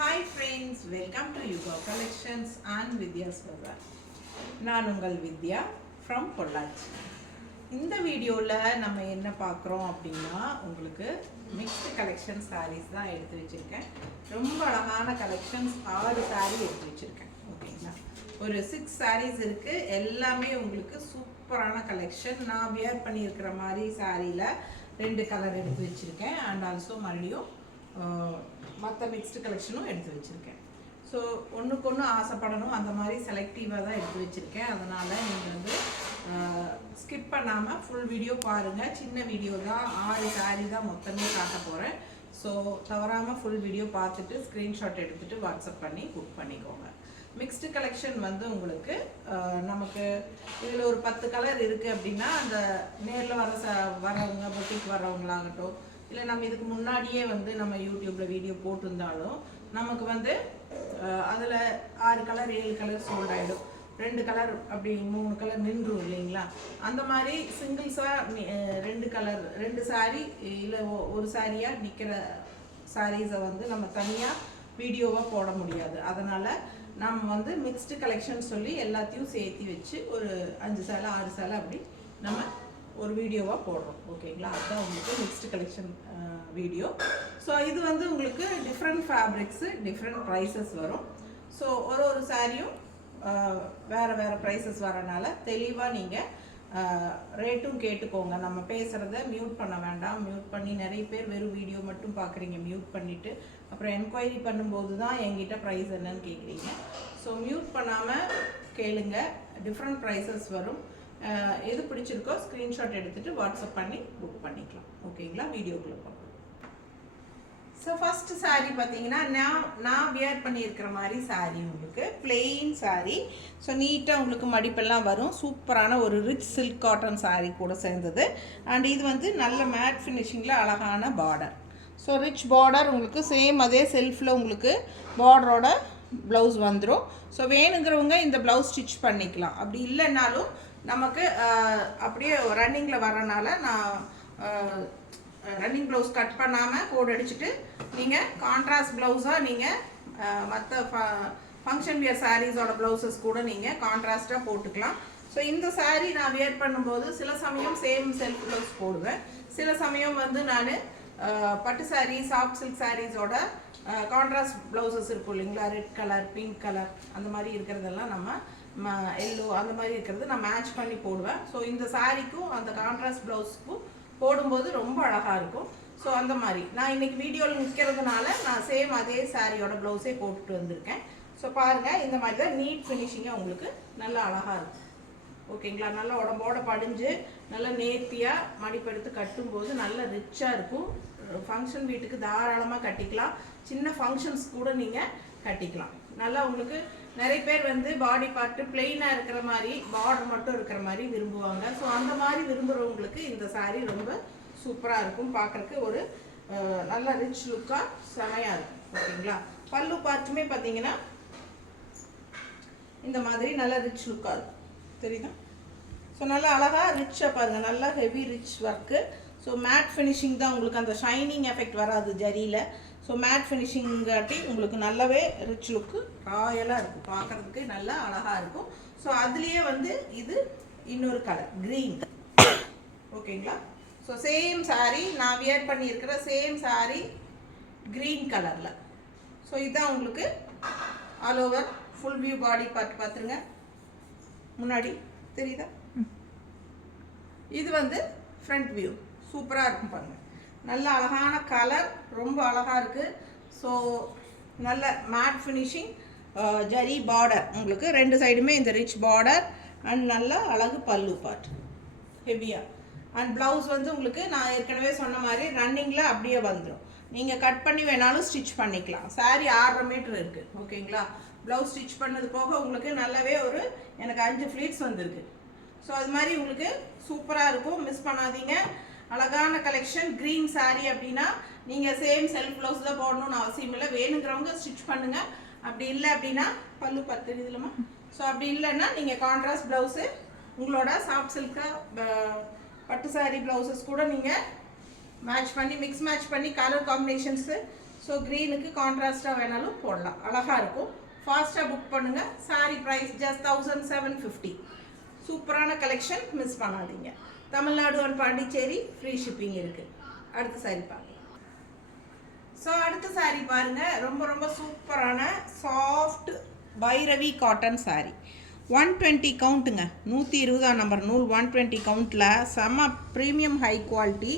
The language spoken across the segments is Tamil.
Hi friends, welcome to Yuga Collections and Vidya's Bazaar. நான் உங்கள் வித்யா from பொள்ளாச்சி. இந்த வீடியோவில் நம்ம என்ன பார்க்குறோம் அப்படின்னா உங்களுக்கு மிக்ஸ்டு கலெக்ஷன் சாரீஸ் தான் எடுத்து வச்சுருக்கேன். ரொம்ப அழகான கலெக்ஷன்ஸ் 6 சாரீ எடுத்து வச்சுருக்கேன். ஓகேங்களா, ஒரு 6 சாரீஸ் இருக்குது. எல்லாமே உங்களுக்கு சூப்பரான கலெக்ஷன். நான் வியர் பண்ணியிருக்கிற மாதிரி சாரியில் 2 கலர் எடுத்து வச்சுருக்கேன். அண்ட் ஆல்சோ மறுபடியும் மற்ற மிக்ஸ்டு கலெக்ஷனும் எடுத்து வச்சுருக்கேன். ஸோ ஒன்றுக்கு ஒன்று ஆசைப்படணும், அந்த மாதிரி செலக்டிவாக தான் எடுத்து வச்சுருக்கேன். அதனால் நீங்கள் வந்து ஸ்கிப் பண்ணாமல் ஃபுல் வீடியோ பாருங்கள். சின்ன வீடியோ தான், 6 சாரீ தான் மொத்தமே காட்ட போகிறேன். ஸோ தவறாமல் ஃபுல் வீடியோ பார்த்துட்டு ஸ்க்ரீன்ஷாட் எடுத்துகிட்டு வாட்ஸ்அப் பண்ணி புக் பண்ணிக்கோங்க. மிக்ஸ்டு கலெக்ஷன் வந்து உங்களுக்கு நமக்கு இதில் ஒரு 10 கலர் இருக்குது அப்படின்னா அந்த நேரில் வரவங்க பொட்டிக்கு வர்றவங்களாகட்டும், இல்லை நம்ம இதுக்கு முன்னாடியே வந்து நம்ம யூடியூப்பில் வீடியோ போட்டிருந்தாலும் நமக்கு வந்து அதில் 6 கலர் 7 கலர் சோல்ட் ஆகிடும். 2 கலர் அப்படி 3 கலர் நின்றும் இல்லைங்களா. அந்த மாதிரி சிங்கிள்ஸாக 2 கலர் 2 சாரீ இல்லை ஒரு சாரியாக நிற்கிற சாரீஸை வந்து நம்ம தனியாக வீடியோவாக போட முடியாது. அதனால் நம்ம வந்து மிக்ஸ்டு கலெக்ஷன் சொல்லி எல்லாத்தையும் சேர்த்து வச்சு ஒரு 5 சேலை 6 சேலை அப்படி நம்ம ஒரு வீடியோவாக போடுறோம். ஓகேங்களா, அதுதான் உங்களுக்கு மிக்ஸ்டு கலெக்ஷன் வீடியோ. ஸோ இது வந்து உங்களுக்கு டிஃப்ரெண்ட் ஃபேப்ரிக்ஸு டிஃப்ரெண்ட் ப்ரைஸஸ் வரும். ஸோ ஒரு சாரியும் வேறு ப்ரைஸஸ் வரனால தெளிவாக நீங்கள் ரேட்டும் கேட்டுக்கோங்க. நம்ம பேசுகிறத மியூட் பண்ண வேண்டாம். மியூட் பண்ணி நிறைய பேர் வெறும் வீடியோ மட்டும் பார்க்குறீங்க. மியூட் பண்ணிவிட்டு அப்புறம் என்கொயரி பண்ணும்போது தான் என்கிட்ட ப்ரைஸ் என்னன்னு கேட்குறீங்க. ஸோ மியூட் பண்ணாமல் கேளுங்க. டிஃப்ரெண்ட் ப்ரைஸஸ் வரும். எது பிடிச்சிருக்கோ ஸ்க்ரீன்ஷாட் எடுத்துகிட்டு வாட்ஸ்அப் பண்ணி புக் பண்ணிக்கலாம். ஓகேங்களா, வீடியோக்குள்ளே பார்க்கலாம். ஸோ ஃபஸ்ட்டு சாரீ பார்த்தீங்கன்னா நான் வியர் பண்ணியிருக்கிற மாதிரி சாரீ உங்களுக்கு பிளெயின் சாரீ. ஸோ நீட்டாக உங்களுக்கு மடிப்பெல்லாம் வரும். சூப்பரான ஒரு ரிச் சில்க் காட்டன் சாரீ கூட சேர்ந்தது. அண்ட் இது வந்து நல்ல மேட் ஃபினிஷிங்கில் அழகான பார்டர். ஸோ ரிச் பார்டர் உங்களுக்கு சேம் அதே செல்ஃபில் உங்களுக்கு பார்டரோட ப்ளவுஸ் வந்துடும். ஸோ வேணுங்கிறவங்க இந்த ப்ளவுஸ் ஸ்டிச் பண்ணிக்கலாம். அப்படி இல்லைன்னாலும் நமக்கு அப்படியே ரன்னிங்கில் வரனால நான் ரன்னிங் ப்ளவுஸ் கட் பண்ணாமல் கோட் அடிச்சுட்டு நீங்கள் கான்ட்ராஸ்ட் ப்ளவுஸாக நீங்கள் மற்ற ஃபங்க்ஷன் வியர் சாரீஸோட ப்ளவுசஸ் கூட நீங்கள் கான்ட்ராஸ்ட்டாக போட்டுக்கலாம். ஸோ இந்த சாரீ நான் வியர் பண்ணும்போது சில சமயம் சேம் செல்ஃப் ப்ளவுஸ் போடுவேன். சில சமயம் வந்து நான் பட்டு சாரீ சாஃப்ட் சில்க் சாரீஸோட கான்ட்ராஸ்ட் ப்ளவுசஸ் இருக்கும் இல்லைங்களா, ரெட் கலர் பிங்க் கலர் அந்த மாதிரி இருக்கிறதெல்லாம் நம்ம எல்லோ அந்த மாதிரி இருக்கிறது நான் மேட்ச் பண்ணி போடுவேன். ஸோ இந்த சாரீக்கும் அந்த கான்ட்ராஸ்ட் ப்ளவுஸுக்கும் போடும்போது ரொம்ப அழகாக இருக்கும். ஸோ அந்த மாதிரி நான் இன்றைக்கி வீடியோவில் நிற்கிறதுனால நான் சேம் அதே சாரியோட ப்ளவுஸே போட்டுட்டு வந்திருக்கேன். ஸோ பாருங்கள், இந்த மாதிரி தான் நீட் ஃபினிஷிங்காக உங்களுக்கு நல்லா அழகாக இருக்கும். ஓகேங்களா, நல்லா உடம்போட படிஞ்சு நல்லா நேர்த்தியாக மடிப்பெடுத்து கட்டும்போது நல்லா ரிச்சாக இருக்கும். ஃபங்க்ஷன் வீட்டுக்கு தாராளமாக கட்டிக்கலாம். சின்ன ஃபங்க்ஷன்ஸ் கூட நீங்கள் கட்டிக்கலாம். நல்லா உங்களுக்கு நிறைய பேர் வந்து பாடி பார்ட்டு பிளெயினாக இருக்கிற மாதிரி பார்டர் மட்டும் இருக்கிற மாதிரி விரும்புவாங்க. ஸோ அந்த மாதிரி விரும்புகிறவங்களுக்கு இந்த சாரீ ரொம்ப சூப்பராக இருக்கும். பார்க்குறக்கு ஒரு நல்ல ரிச் லுக்காக செமையாக இருக்கும். ஓகேங்களா, பல்லு பார்ட்டுமே பார்த்தீங்கன்னா இந்த மாதிரி நல்ல ரிச் லுக்காக இருக்கும். தெரியுதா? ஸோ நல்லா அழகாக ரிச்சாக பாருங்கள், நல்லா heavy rich work. So matte finishing தான், உங்களுக்கு அந்த ஷைனிங் எஃபெக்ட் வராது ஜரியில். ஸோ மேட் ஃபினிஷிங்காட்டி உங்களுக்கு நல்லாவே ரிச் லுக்கு ராயலாக இருக்கும். பார்க்குறதுக்கு நல்லா அழகாக இருக்கும். ஸோ அதுலேயே வந்து இது இன்னொரு கலர் க்ரீன். ஓகேங்களா, ஸோ சேம் சாரீ நான் வியர் பண்ணியிருக்கிற சேம் சாரீ க்ரீன் கலரில். ஸோ இதுதான் உங்களுக்கு all over full view body part. பார்த்துருங்க, முன்னாடி தெரியுதா? இது வந்து ஃப்ரண்ட் வியூ சூப்பராக இருக்கும் பாருங்கள். நல்ல அழகான கலர், ரொம்ப அழகாக இருக்குது. ஸோ நல்ல மேட் ஃபினிஷிங் ஜரி பார்டர் உங்களுக்கு 2 சைடுமே இந்த ரிச் பார்டர் அண்ட் நல்ல அழகு பல்லு பார்ட் ஹெவியாக. அண்ட் ப்ளவுஸ் வந்து உங்களுக்கு நான் ஏற்கனவே சொன்ன மாதிரி ரன்னிங்கில் அப்படியே வந்துடும். நீங்கள் கட் பண்ணி வேணாலும் ஸ்டிச் பண்ணிக்கலாம். சாரீ 6.5 மீட்டர் இருக்குது. ஓகேங்களா, ப்ளவுஸ் ஸ்டிச் பண்ணது போக உங்களுக்கு நல்லாவே ஒரு எனக்கு 5 ஃப்ளீட்ஸ் வந்திருக்கு. ஸோ அது மாதிரி உங்களுக்கு சூப்பராக இருக்கும். மிஸ் பண்ணாதீங்க. அழகான கலெக்ஷன். க்ரீன் சாரீ அப்படின்னா நீங்கள் சேம் செல்ஃப் ப்ளவுஸ் தான் போடணும்னு அவசியம் இல்லை. வேணுங்கிறவங்க ஸ்டிச் பண்ணுங்கள். அப்படி இல்லை அப்படின்னா பல்லு பத்து இதுலமா. ஸோ அப்படி இல்லைன்னா நீங்கள் கான்ட்ராஸ்ட் ப்ளவுஸு உங்களோட சாஃப்ட் சில்காக பட்டு சாரீ ப்ளவுசஸ் கூட நீங்கள் மேட்ச் பண்ணி மிக்ஸ் மேட்ச் பண்ணி கலர் காம்பினேஷன்ஸு ஸோ க்ரீனுக்கு கான்ட்ராஸ்ட்டாக வேணாலும் போடலாம், அழகாக இருக்கும். ஃபாஸ்ட்டாக புக் பண்ணுங்கள். Sari price just 1750. சூப்பரான கலெக்ஷன், மிஸ் பண்ணாதீங்க. Tamil Nadu and Pondicherry free shipping இருக்குது. அடுத்த சாரீ பாருங்கள். ஸோ அடுத்த சாரீ பாருங்கள், ரொம்ப ரொம்ப சூப்பரான soft Bhairavi cotton sari. 120 கவுண்ட்டுங்க, 120 number நூல், 120 கவுண்ட்டில் செம்ம ப்ரீமியம் ஹை குவாலிட்டி.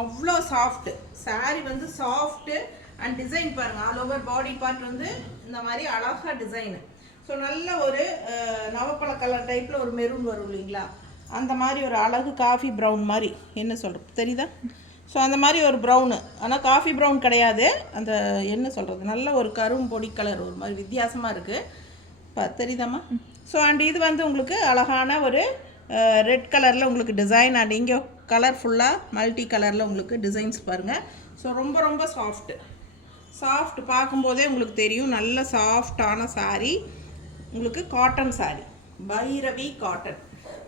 அவ்வளோ சாஃப்ட்டு சாரீ வந்து சாஃப்ட்டு அண்ட் டிசைன் பாருங்கள். ஆல் ஓவர் பாடி பார்ட் வந்து இந்த மாதிரி அழகாக டிசைனு. ஸோ நல்ல ஒரு நவப்பழ கலர் டைப்பில் ஒரு மெரூன் வரும் இல்லைங்களா, அந்த மாதிரி ஒரு அழகு காஃபி ப்ரௌன் மாதிரி, என்ன சொல்கிறது தெரியுதா? ஸோ அந்த மாதிரி ஒரு ப்ரௌனு, ஆனால் காஃபி ப்ரௌன் கிடையாது, அந்த என்ன சொல்கிறது, நல்ல ஒரு கரும் பொடி கலர், ஒரு மாதிரி வித்தியாசமாக இருக்குது, தெரியுதாம்மா? ஸோ அண்ட் இது வந்து உங்களுக்கு அழகான ஒரு ரெட் கலரில் உங்களுக்கு டிசைன், அண்ட் இங்கே கலர்ஃபுல்லாக மல்டி கலரில் உங்களுக்கு டிசைன்ஸ் பாருங்கள். ஸோ ரொம்ப ரொம்ப சாஃப்ட் பார்க்கும்போதே உங்களுக்கு தெரியும், நல்ல சாஃப்டான சாரீ. உங்களுக்கு cotton sari,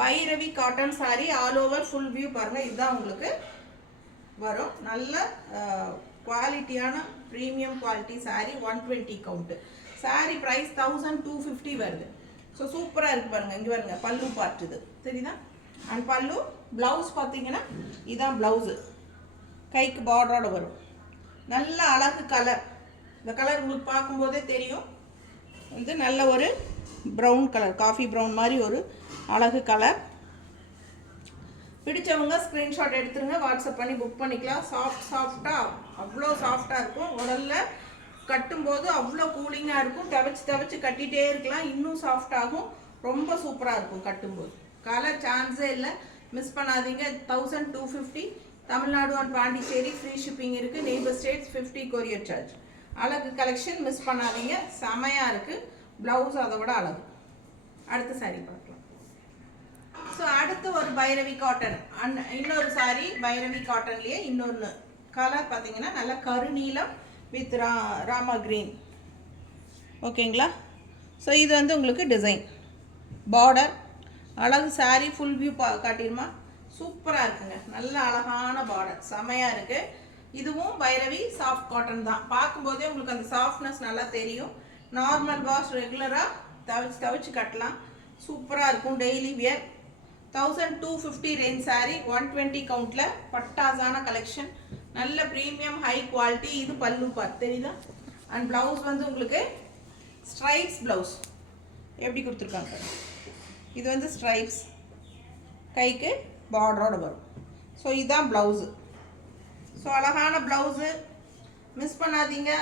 Bhairavi cotton sari. All over full view பாருங்கள். இதுதான் உங்களுக்கு வரும். நல்ல குவாலிட்டியான premium quality sari. 120 count. Sari price 1250 வருது. ஸோ சூப்பராக இருக்குது பாருங்கள். இங்கே பாருங்கள், பல்லு பார்ட் இது தெரியுதா? அண்ட் பல்லு ப்ளவுஸ் பார்த்தீங்கன்னா இதுதான் ப்ளவுஸு, கைக்கு பார்டரோட வரும். நல்ல அழகு கலர். இந்த கலர் உங்களுக்கு பார்க்கும்போதே தெரியும், வந்து நல்ல ஒரு ப்ரௌன் கலர், காஃபி ப்ரௌன் மாதிரி ஒரு அழகு கலர். பிடிச்சவங்க ஸ்க்ரீன்ஷாட் எடுத்துருங்க, வாட்ஸ்அப் பண்ணி புக் பண்ணிக்கலாம். சாஃப்டாக அவ்வளோ சாஃப்டாக இருக்கும். உடலில் கட்டும்போது அவ்வளோ கூலிங்காக இருக்கும். தவச்சு கட்டிகிட்டே இருக்கலாம், இன்னும் சாஃப்டாகும். ரொம்ப சூப்பராக இருக்கும் கட்டும்போது. கலர் சான்ஸே இல்லை, மிஸ் பண்ணாதீங்க. 1250. Tamil Nadu and Pondicherry free shipping இருக்குது. Neighbour states 50 courier charge. அழகு கலெக்ஷன், மிஸ் பண்ணாதீங்க. செமையாக இருக்குது. ப்ளவுஸ் அதை விட அழகு. அடுத்த சாரீ பார்க்கலாம். ஸோ அடுத்து ஒரு பைரவி காட்டன், இன்னொரு சாரீ பைரவி காட்டன்லேயே இன்னொன்று கலர் பார்த்தீங்கன்னா நல்லா கருநீலம் வித் ராமா கிரீன். ஓகேங்களா? ஸோ இது வந்து உங்களுக்கு டிசைன் பார்டர் அழகு. சாரீ ஃபுல் வியூ காட்டிடுமா? சூப்பராக இருக்குங்க. நல்ல அழகான பார்டர், செமையாக இருக்குது. இதுவும் பைரவி சாஃப்ட் காட்டன் தான். பார்க்கும்போதே உங்களுக்கு அந்த சாஃப்ட்னஸ் நல்லா தெரியும். நார்மல் வாஷ் ரெகுலராக தவச்சு கட்டலாம். சூப்பராக இருக்கும். Daily wear. 1250 ரேஞ்ச் சாரீ. 120 கவுண்ட்டில் பட்டாசான கலெக்ஷன். நல்ல ப்ரீமியம் ஹை குவாலிட்டி. இது பல்லு பார்ட் தெரியுதா? அண்ட் ப்ளவுஸ் வந்து உங்களுக்கு ஸ்ட்ரைப்ஸ் ப்ளவுஸ் எப்படி கொடுத்துருக்காங்க. இது வந்து ஸ்ட்ரைப்ஸ், கைக்கு பார்டரோட வரும். ஸோ இதுதான் ப்ளவுஸு. ஸோ அழகான ப்ளவுஸு, மிஸ் பண்ணாதீங்க.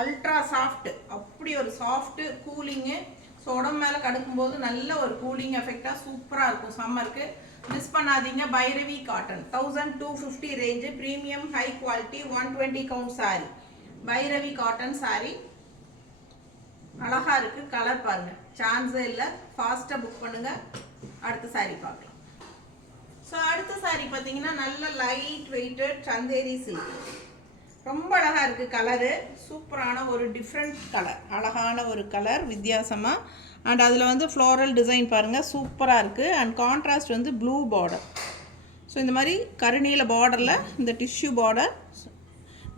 அல்ட்ரா சாஃப்ட், அப்படி ஒரு சாஃப்ட்டு கூலிங்கு. ஸோ உடம்பு மேலே கடுக்கும்போது நல்ல ஒரு கூலிங் எஃபெக்டாக சூப்பராக இருக்கும் சம்மருக்கு. மிஸ் பண்ணாதீங்க. Bhairavi cotton 1250 range, premium high quality. 120 count sari. Bhairavi cotton sari அழகாக இருக்குது. கலர் பாருங்கள், சான்ஸே இல்லை. ஃபாஸ்ட்டாக புக் பண்ணுங்கள். அடுத்த சாரீ பார்க்கலாம். ஸோ அடுத்த சாரீ பார்த்தீங்கன்னா நல்ல லைட் வெயிட்டட் சந்தேரி சில்க். ரொம்ப அழகாக இருக்குது கலரு. சூப்பரான ஒரு டிஃப்ரெண்ட் கலர், அழகான ஒரு கலர், வித்தியாசமாக. அண்ட் அதில் வந்து ஃப்ளோரல் டிசைன் பாருங்கள், சூப்பராக இருக்குது. அண்ட் கான்ட்ராஸ்ட் வந்து ப்ளூ பார்டர். ஸோ இந்த மாதிரி கருநீல பார்டரில் இந்த டிஷ்யூ பார்டர்.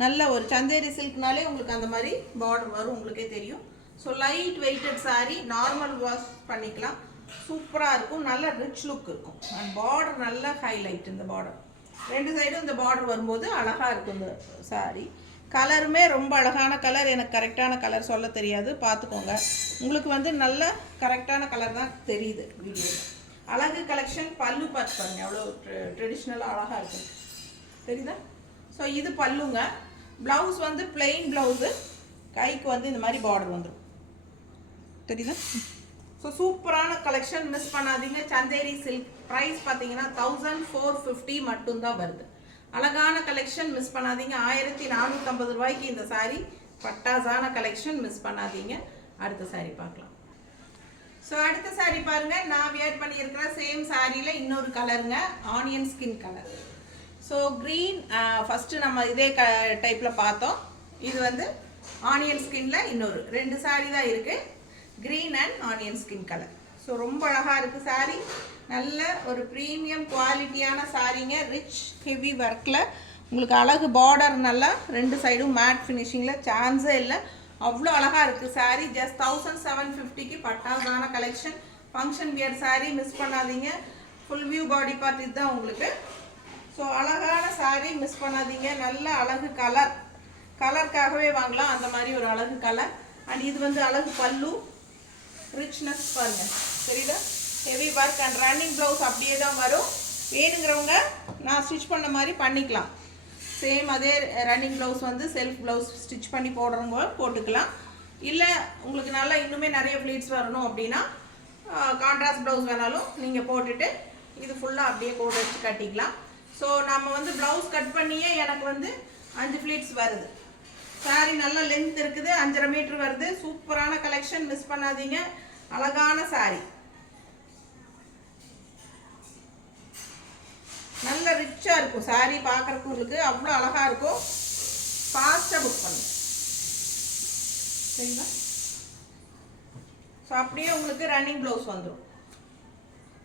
நல்ல ஒரு சந்தேரி சில்க்னாலே உங்களுக்கு அந்த மாதிரி பார்டர் வரும், உங்களுக்கே தெரியும். So light weighted sari, normal wash பண்ணிக்கலாம். சூப்பராக இருக்கும். நல்ல ரிச் லுக் இருக்கும். அண்ட் பார்டர் நல்ல ஹைலைட். இந்த பார்டர் ரெண்டு சைடும் இந்த பார்டர் வரும்போது அழகாக இருக்கும் இந்த சாரீ. கலருமே ரொம்ப அழகான கலர். எனக்கு கரெக்டான கலர் சொல்ல தெரியாது, பார்த்துக்கோங்க. உங்களுக்கு வந்து நல்ல கரெக்டான கலர் தான் தெரியுது வீடியோவில். அழகு கலெக்ஷன். பல்லு பார்த்து பாருங்க, எவ்வளோ ட்ரெடிஷ்னலாக அழகாக இருக்கும், தெரியுதா? ஸோ இது பல்லுங்க. ப்ளவுஸ் வந்து பிளெயின் ப்ளவுஸு, கைக்கு வந்து இந்த மாதிரி பார்டர் வந்துடும், தெரியுதா? ஸோ சூப்பரான கலெக்ஷன், மிஸ் பண்ணாதீங்க. சந்தேரி சில்க் ப்ரைஸ் பார்த்தீங்கன்னா 1450 மட்டும்தான் வருது. அழகான கலெக்ஷன், மிஸ் பண்ணாதீங்க. 1450 ரூபாய்க்கு இந்த சாரீ பட்டாசான கலெக்ஷன், மிஸ் பண்ணாதீங்க. அடுத்த சாரீ பார்க்கலாம். ஸோ அடுத்த சாரீ பாருங்கள், நான் வியர் பண்ணியிருக்கிற சேம் சாரியில் இன்னொரு கலருங்க, onion skin colour. So green first நம்ம இதே டைப்பில் பார்த்தோம். இது வந்து ஆனியன் ஸ்கின்னில் இன்னொரு 2 சாரீ தான் இருக்குது, green and onion skin colour. So ரொம்ப அழகாக இருக்குது சாரீ. நல்ல ஒரு ப்ரீமியம் குவாலிட்டியான சாரீங்க. ரிச் ஹெவி ஒர்க்கில் உங்களுக்கு அழகு பார்டர் நல்லா 2 சைடும் மேட் ஃபினிஷிங்கில் சான்ஸே இல்லை, அவ்வளோ அழகாக இருக்குது சாரீ. ஜஸ்ட் 1750க்கு பட்டாசான collection. Function wear sari, miss பண்ணாதீங்க. ஃபுல் வியூ பாடி பார்ட் இதுதான் உங்களுக்கு. ஸோ அழகான சாரீ, மிஸ் பண்ணாதீங்க. நல்ல அழகு கலருக்காகவே வாங்கலாம், அந்த மாதிரி ஒரு அழகு கலர். அண்ட் இது வந்து அழகு பல்லு, ரிச்னஸ் பாருங்கள், சரிதா? Heavy work and running blouse அப்படியே தான் வரும். வேணுங்கிறவங்க நான் ஸ்டிச் பண்ண மாதிரி பண்ணிக்கலாம். சேம் அதே ரன்னிங் ப்ளவுஸ் வந்து செல்ஃப் ப்ளவுஸ் ஸ்டிச் பண்ணி போடுறவங்க போட்டுக்கலாம். இல்லை உங்களுக்கு நல்லா இன்னுமே நிறைய ப்ளீட்ஸ் வரணும் அப்படின்னா கான்ட்ராஸ்ட் ப்ளவுஸ் வேணாலும் நீங்கள் போட்டுட்டு இது ஃபுல்லாக அப்படியே கோட் வச்சு கட்டிக்கலாம். ஸோ நம்ம வந்து ப்ளவுஸ் கட் பண்ணியே எனக்கு வந்து 5 ப்ளீட்ஸ் வருது. சாரீ நல்லா லென்த் இருக்குது, 5.5 மீட்டர் வருது. சூப்பரான கலெக்ஷன், மிஸ் பண்ணாதீங்க. அழகான சாரீ, நல்ல ரிச்சாக இருக்கும் சாரீ, பார்க்குறக்கு உங்களுக்கு அவ்வளோ அழகாக இருக்கும். ஃபாஸ்ட்டாக புக் பண்ணுங்க, சரிங்களா? ஸோ அப்படியே உங்களுக்கு ரன்னிங் ப்ளவுஸ் வந்துடும்.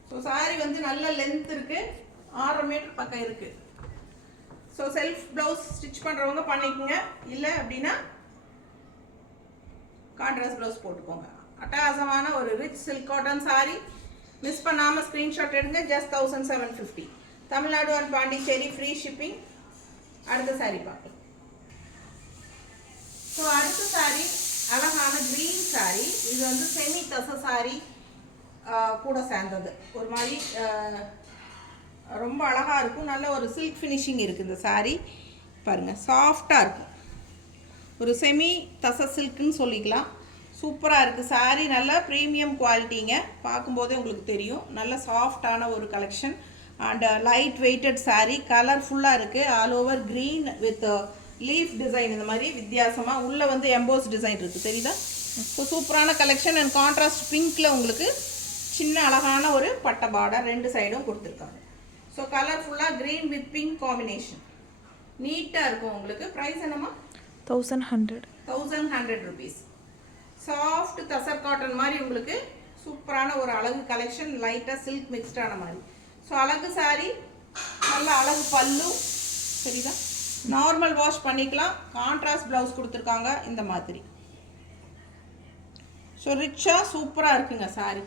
ஸோ சாரீ வந்து நல்ல லென்த் இருக்குது, 6.5 மீட்டர் பக்கம் இருக்குது. ஸோ செல்ஃப் ப்ளவுஸ் ஸ்டிச் பண்ணுறவங்க பண்ணிக்கோங்க, இல்லை அப்படின்னா கான்ட்ராஸ்ட் ப்ளவுஸ் போட்டுக்கோங்க. அட்டகாசமான ஒரு rich silk cotton sari, miss பண்ணாமல் ஸ்க்ரீன்ஷாட் எடுங்க. Just 1750. Tamil Nadu and Pondicherry free shipping. அடுத்த சாரீ பார்க்கலாம். ஸோ அடுத்த சாரீ அழகான க்ரீன் சாரீ. இது வந்து செமி தச சாரீ கூட சேர்ந்தது. ஒரு மாதிரி ரொம்ப அழகாக இருக்கும். நல்ல ஒரு சில்க் ஃபினிஷிங் இருக்குது இந்த சாரீ. பாருங்கள், சாஃப்டாக இருக்கும். ஒரு செமி தச சில்க்குன்னு சொல்லிக்கலாம். சூப்பராக இருக்குது சாரீ. நல்லா ப்ரீமியம் குவாலிட்டிங்க, பார்க்கும்போதே உங்களுக்கு தெரியும். நல்ல சாஃப்டான ஒரு collection and light weighted sari. கலர்ஃபுல்லாக இருக்குது. All over green with leaf design, இந்த மாதிரி வித்தியாசமாக உள்ளே வந்து எம்போஸ் டிசைன் இருக்குது, தெரியுதா? ஸோ சூப்பரான கலெக்ஷன். அண்ட் கான்ட்ராஸ்ட் பிங்க்கில் உங்களுக்கு சின்ன அழகான ஒரு பட்டை பார்டர் 2 சைடும் கொடுத்துருக்காங்க. ஸோ கலர்ஃபுல்லாக க்ரீன் வித் பிங்க் காம்பினேஷன், நீட்டாக இருக்கும் உங்களுக்கு. ப்ரைஸ் என்னம்மா? 1100 rupees. சாஃப்ட் தசர் காட்டன் மாதிரி உங்களுக்கு சூப்பரான ஒரு அழகு கலெக்ஷன், லைட்டாக சில்க் மிக்ஸ்டான மாதிரி. ஸோ அழகு சாரீ, நல்ல அழகு பல்லு, சரிதா? நார்மல் வாஷ் பண்ணிக்கலாம். கான்ட்ராஸ்ட் ப்ளவுஸ் கொடுத்துருக்காங்க இந்த மாதிரி. ஸோ ரிச்சாக சூப்பராக இருக்குங்க சாரீ.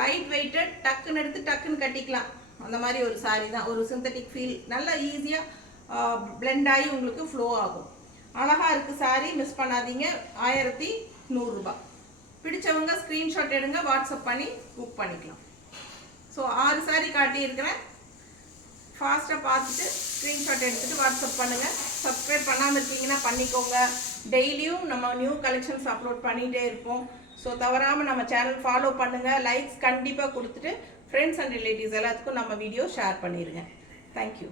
லைட் வெயிட்டட், டக்குன்னு எடுத்து டக்குன்னு கட்டிக்கலாம், அந்த மாதிரி ஒரு சாரீ தான். ஒரு சிந்தட்டிக் ஃபீல், நல்லா ஈஸியாக பிளெண்ட் ஆகி உங்களுக்கு ஃப்ளோ ஆகும். அழகாக இருக்குது சாரீ, மிஸ் பண்ணாதீங்க. 1100 ரூபாய். பிடிச்சவங்க ஸ்க்ரீன்ஷாட் எடுங்க, வாட்ஸ்அப் பண்ணி புக் பண்ணிக்கலாம். ஸோ 6 சாரீ காட்டியிருக்கிறேன். ஃபாஸ்ட்டாக பார்த்துட்டு ஸ்க்ரீன்ஷாட் எடுத்துகிட்டு வாட்ஸ்அப் பண்ணுங்கள். சப்ஸ்கிரைப் பண்ணாமல் இருக்கீங்கன்னா பண்ணிக்கோங்க. டெய்லியும் நம்ம நியூ கலெக்ஷன்ஸ் அப்லோட் பண்ணிகிட்டே இருப்போம். ஸோ தவறாமல் நம்ம சேனல் ஃபாலோ பண்ணுங்கள். லைக்ஸ் கண்டிப்பாக கொடுத்துட்டு ஃப்ரெண்ட்ஸ் அண்ட் ரிலேட்டிவ்ஸ் எல்லாத்துக்கும் நம்ம வீடியோ ஷேர் பண்ணிடுங்க. தேங்க்யூ.